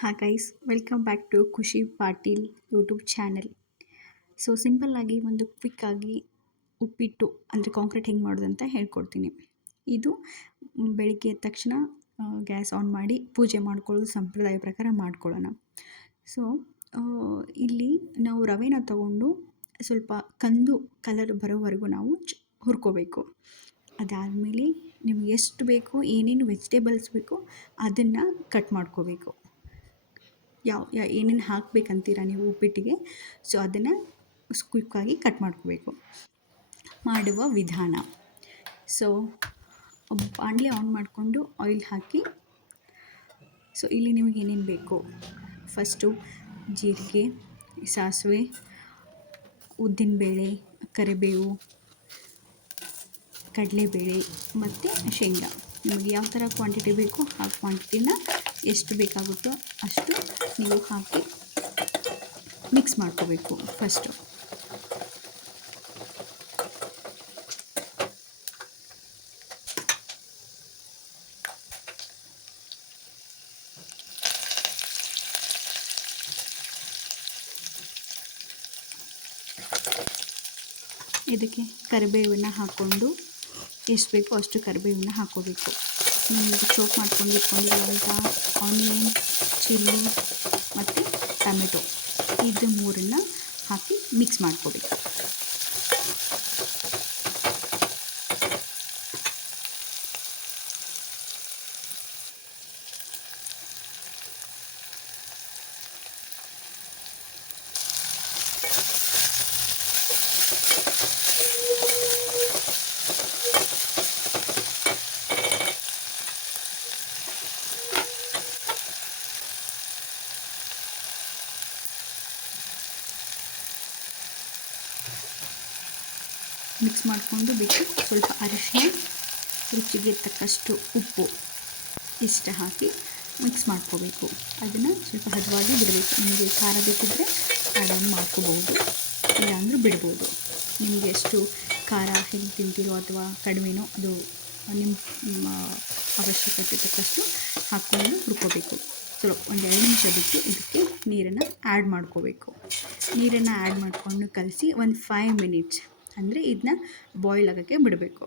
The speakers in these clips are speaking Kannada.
ಹಾಂ ಗೈಸ್, ವೆಲ್ಕಮ್ ಬ್ಯಾಕ್ ಟು ಖುಷಿ ಪಾಟೀಲ್ ಯೂಟ್ಯೂಬ್ ಚಾನೆಲ್. ಸೊ ಸಿಂಪಲ್ಲಾಗಿ ಒಂದು ಕ್ವಿಕ್ಕಾಗಿ ಉಪ್ಪಿಟ್ಟು ಅಂದರೆ ಕಾಂಕ್ರೀಟ್ ಹೆಂಗೆ ಮಾಡೋದು ಅಂತ ಹೇಳ್ಕೊಡ್ತೀನಿ. ಇದು ಬೆಳಿಗ್ಗೆ ಎದ್ದ ತಕ್ಷಣ ಗ್ಯಾಸ್ ಆನ್ ಮಾಡಿ ಪೂಜೆ ಮಾಡ್ಕೊಳ್ಳೋದು ಸಂಪ್ರದಾಯ ಪ್ರಕಾರ ಮಾಡ್ಕೊಳ್ಳೋಣ. ಸೊ ಇಲ್ಲಿ ನಾವು ರವೆನ ತಗೊಂಡು ಸ್ವಲ್ಪ ಕಂದು ಕಲರ್ ಬರೋವರೆಗೂ ನಾವು ಹುರ್ಕೋಬೇಕು. ಅದಾದಮೇಲೆ ನಿಮ್ಗೆ ಎಷ್ಟು ಬೇಕೋ ಏನೇನು ವೆಜಿಟೇಬಲ್ಸ್ ಬೇಕೋ ಅದನ್ನು ಕಟ್ ಮಾಡ್ಕೋಬೇಕು. ಏನೇನು ಹಾಕಬೇಕಂತೀರ ನೀವು ಉಪ್ಪಿಟ್ಟಿಗೆ, ಸೊ ಅದನ್ನು ಕ್ವಿಕ್ಕಾಗಿ ಕಟ್ ಮಾಡ್ಕೋಬೇಕು. ಮಾಡುವ ವಿಧಾನ, ಸೊ ಬಾಣಲೆ ಆನ್ ಮಾಡಿಕೊಂಡು ಆಯಿಲ್ ಹಾಕಿ, ಸೊ ಇಲ್ಲಿ ನಿಮಗೆ ಏನೇನು ಬೇಕು, ಫಸ್ಟು ಜೀರಿಗೆ, ಸಾಸಿವೆ, ಉದ್ದಿನಬೇಳೆ, ಕರಿಬೇವು, ಕಡಲೆಬೇಳೆ ಮತ್ತು ಶೇಂಗಾ. ನಿಮಗೆ ಯಾವ ಥರ ಕ್ವಾಂಟಿಟಿ ಬೇಕೋ ಆ ಕ್ವಾಂಟಿಟಿನ ಎಷ್ಟು ಬೇಕಾಗುತ್ತೋ ಅಷ್ಟು ನೀವು ಹಾಕಿ ಮಿಕ್ಸ್ ಮಾಡ್ಕೋಬೇಕು. ಫಸ್ಟು ಇದಕ್ಕೆ ಕರಿಬೇವನ್ನ ಹಾಕ್ಕೊಂಡು ಎಷ್ಟು ಬೇಕೋ ಅಷ್ಟು ಕರಿಬೇವನ್ನ ಹಾಕ್ಕೋಬೇಕು. ನಿಮಗೆ ಚೋಪ್ ಮಾಡ್ಕೊಂಡು ಇಟ್ಕೊಂಡಿರುವಂಥ ಆನಿಯನ್, ಚಿಲ್ಲಿ ಮತ್ತು ಟೊಮೆಟೊ ಇದು ಮೂರನ್ನು ಹಾಕಿ ಮಿಕ್ಸ್ ಮಾಡ್ಕೋಬೇಕು. ಮಿಕ್ಸ್ ಮಾಡಿಕೊಂಡು ಬಿಟ್ಟು ಸ್ವಲ್ಪ ಅರಿಶಿನ, ರುಚಿಗೆ ತಕ್ಕಷ್ಟು ಉಪ್ಪು ಇಷ್ಟು ಹಾಕಿ ಮಿಕ್ಸ್ ಮಾಡ್ಕೋಬೇಕು. ಅದನ್ನು ಸ್ವಲ್ಪ ಹದವಾಗಿ ಬಿಡಬೇಕು. ನಿಮಗೆ ಖಾರ ಬೇಕಿದ್ದರೆ ಆ್ಯಡ್ ಮಾಡ್ಕೋಬೋದು, ಇಲ್ಲಾಂದರೂ ಬಿಡ್ಬೋದು. ನಿಮಗೆ ಎಷ್ಟು ಖಾರ ಹೆಂಗೆ ತಿಂತೀರೋ ಅಥವಾ ಕಡಿಮೆನೋ ಅದು ನಿಮ್ಮ ಅವಶ್ಯಕತೆ ತಕ್ಕಷ್ಟು ಹಾಕ್ಕೊಂಡು ಹುರ್ಕೋಬೇಕು. ಸ್ವಲ್ಪ ಒಂದು 2 ನಿಮಿಷ ಬಿಟ್ಟು ಇದಕ್ಕೆ ನೀರನ್ನು ಆ್ಯಡ್ ಮಾಡ್ಕೋಬೇಕು. ನೀರನ್ನು ಆ್ಯಡ್ ಮಾಡಿಕೊಂಡು ಕಲಸಿ ಒಂದು 5 ಮಿನಿಟ್ಸ್ ಅಂದರೆ ಇದನ್ನ ಬಾಯ್ಲ್ ಆಗೋಕ್ಕೆ ಬಿಡಬೇಕು.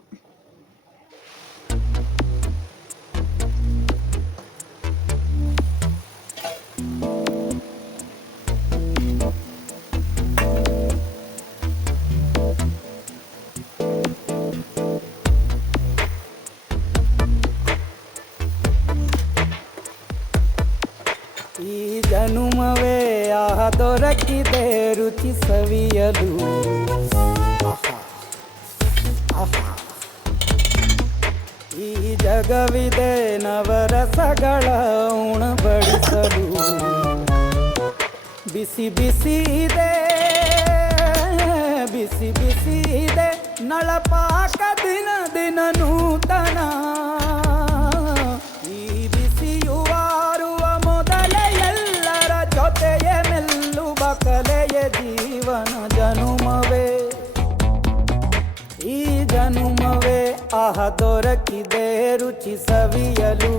ಈ ಜನುಮವೇ ದೊರಕಿದೆ ರುಚಿ ಸವಿಯಲು, ಈ ಜಗವಿದೆ ನವರಸಗಳ ಉಣಬಡಿಸಲು. ಬಿಸಿ ಬಿಸಿ ಇದೆ, ಬಿಸಿ ಬಿಸಿ ಇದೆ ನಳಪಾಕ ದಿನ ದಿನ ನೂತನ. ಈ ಬಿಸಿಯುವಾರುವ ಮೊದಲೇ ಎಲ್ಲರ ಜೊತೆಯೇ ಮೆಲ್ಲುವ ಕಲೆಯ ಜೀವನ ಜನುಮವೇ, ಈ ಜನುಮವೇ ದೊರಕಿದೆ ರುಚಿ ಸವಿಯಲು.